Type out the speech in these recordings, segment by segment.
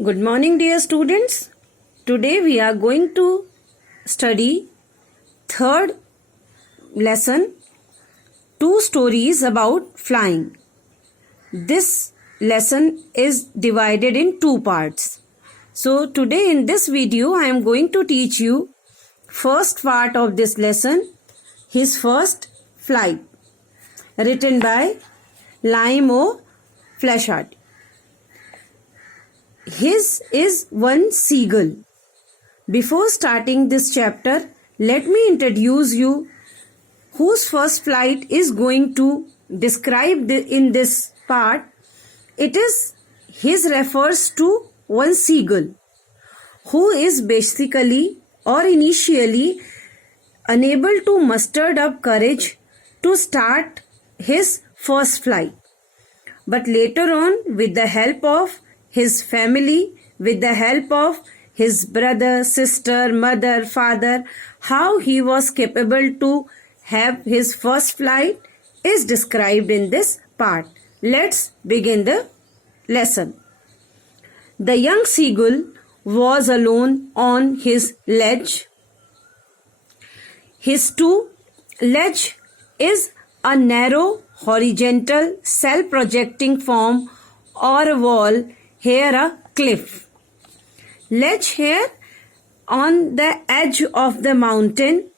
Good morning, dear students. Today we are going to study third lesson, two stories about flying. This lesson is divided in two parts. So today in this video I am going to teach you first part of this lesson, his first flight, written by Lime O. Fleshart. His is one seagull. Before starting this chapter, let me introduce you whose first flight is going to describe in this part. It is his refers to one seagull who is basically or initially unable to muster up courage to start his first flight. But later on, with the help of his family, with the help of his brother, sister, mother, father, how he was capable to have his first flight is described in this part. Let's begin the lesson. The young seagull was alone on his ledge. His ledge is a narrow, horizontal, self-projecting form or a wall, here a cliff. Ledge here on the edge of the mountain,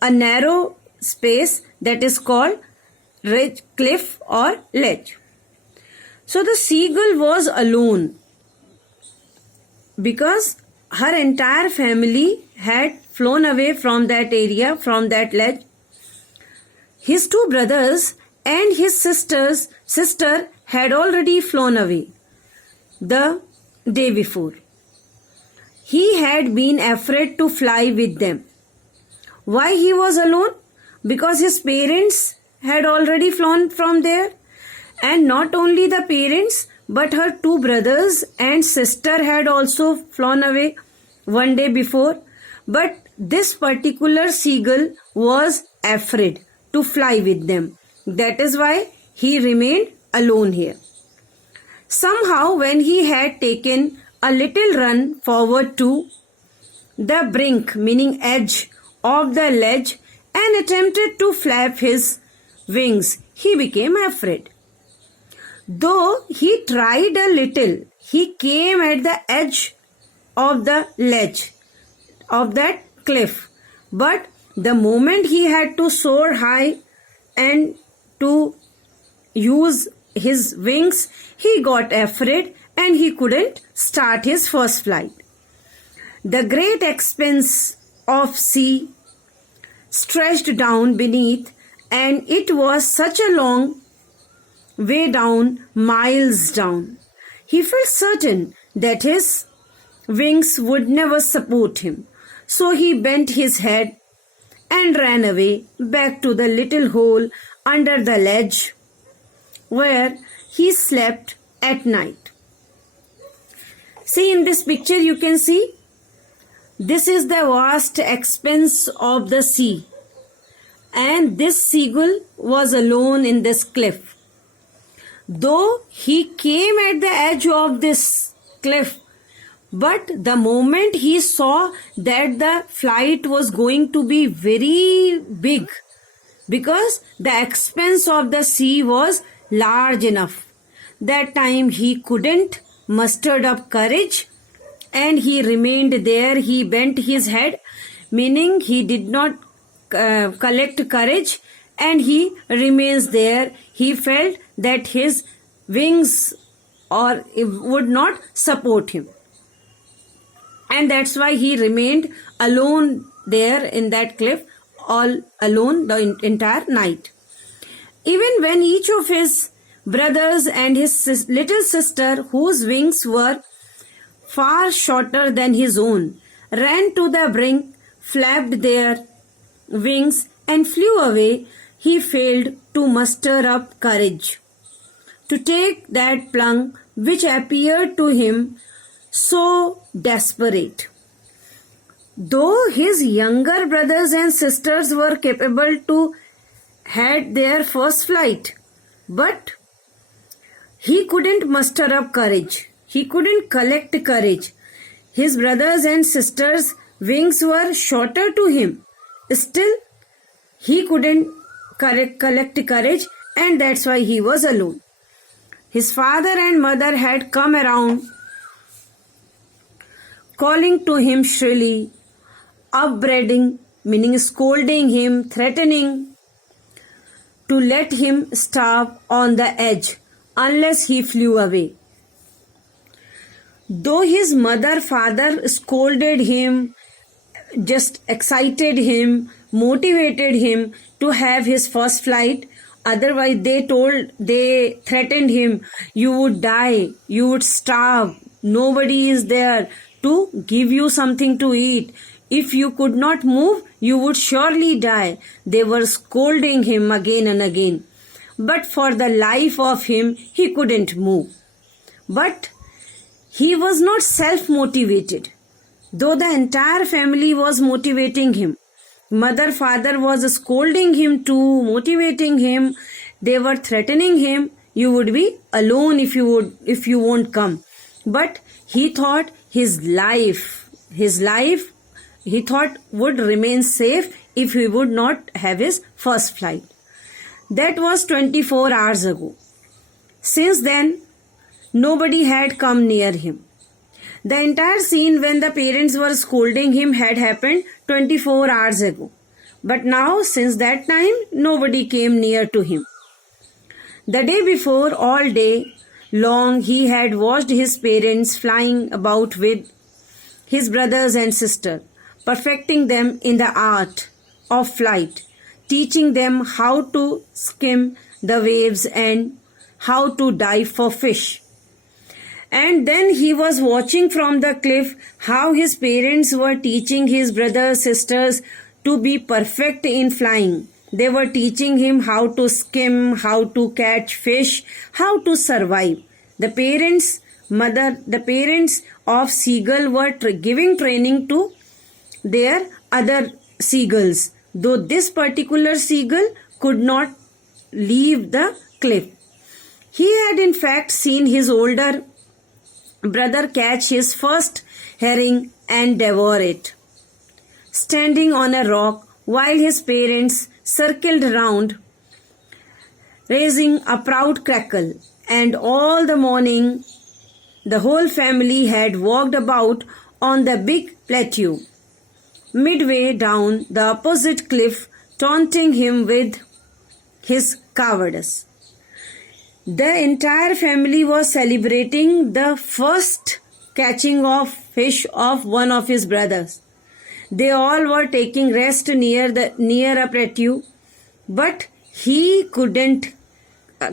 a narrow space that is called ridge, cliff or ledge. So the seagull was alone because her entire family had flown away from that area, from that ledge. His two brothers and his sister had already flown away the day before. He had been afraid to fly with them. Why he was alone? Because his parents had already flown from there, and not only the parents but her two brothers and sister had also flown away one day before. But this particular seagull was afraid to fly with them. That is why he remained alone here. Somehow, when he had taken a little run forward to the brink, meaning edge of the ledge, and attempted to flap his wings, he became afraid. Though he tried a little, he came at the edge of the ledge of that cliff. But the moment he had to soar high and to use his wings, he got afraid and he couldn't start his first flight. The great expanse of sea stretched down beneath, and it was such a long way down, miles down. He felt certain that his wings would never support him. So he bent his head and ran away back to the little hole under the ledge where he slept at night. See, in this picture you can see this is the vast expanse of the sea, and this seagull was alone in this cliff. Though he came at the edge of this cliff, but the moment he saw that the flight was going to be very big, because the expanse of the sea was large enough, that time he couldn't muster up courage and he remained there. He bent his head, meaning he did not collect courage, and he remains there. He felt that his wings would not support him, and that's why he remained alone there in that cliff, all alone the entire night. Even when each of his brothers and his little sister, whose wings were far shorter than his own, ran to the brink, flapped their wings and flew away, he failed to muster up courage to take that plunge which appeared to him so desperate. Though his younger brothers and sisters were capable to had their first flight, but he couldn't muster up courage. he couldn't collect courage. His brothers and sisters' wings were shorter to him. Still, he couldn't collect courage, and that's why he was alone. His father and mother had come around, calling to him shrilly, upbraiding, meaning scolding him, threatening to let him starve on the edge unless he flew away. Though his father scolded him, just excited him, motivated him to have his first flight, otherwise they threatened him, you would die, you would starve, nobody is there to give you something to eat. If you could not move, you would surely die. They were scolding him again and again. But for the life of him, he couldn't move. But he was not self-motivated. Though the entire family was motivating him, mother, father was scolding him too, motivating him, they were threatening him, you would be alone if you won't come. But he thought his life, he thought would remain safe if he would not have his first flight. That was 24 hours ago. Since then, nobody had come near him. The entire scene when the parents were scolding him had happened 24 hours ago. But now, since that time, nobody came near to him. The day before, all day long, he had watched his parents flying about with his brothers and sisters, perfecting them in the art of flight, teaching them how to skim the waves and how to dive for fish. And then he was watching from the cliff how his parents were teaching his brothers, sisters to be perfect in flying. They were teaching him how to skim, how to catch fish, how to survive. The parents of seagull were giving training to their other seagulls, though this particular seagull could not leave the cliff. He had in fact seen his older brother catch his first herring and devour it, standing on a rock while his parents circled round, raising a proud crackle. And all the morning, the whole family had walked about on the big plateau, midway down the opposite cliff, taunting him with his cowardice. The entire family was celebrating the first catching of fish of one of his brothers. They all were taking rest near a plateau, but he couldn't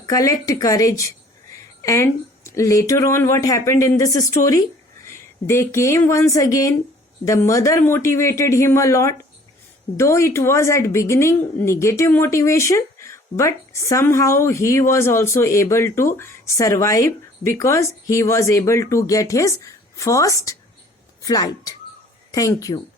collect courage. And later on, what happened in this story? They came once again. The mother motivated him a lot, though it was at beginning negative motivation, but somehow he was also able to survive because he was able to get his first flight. Thank you.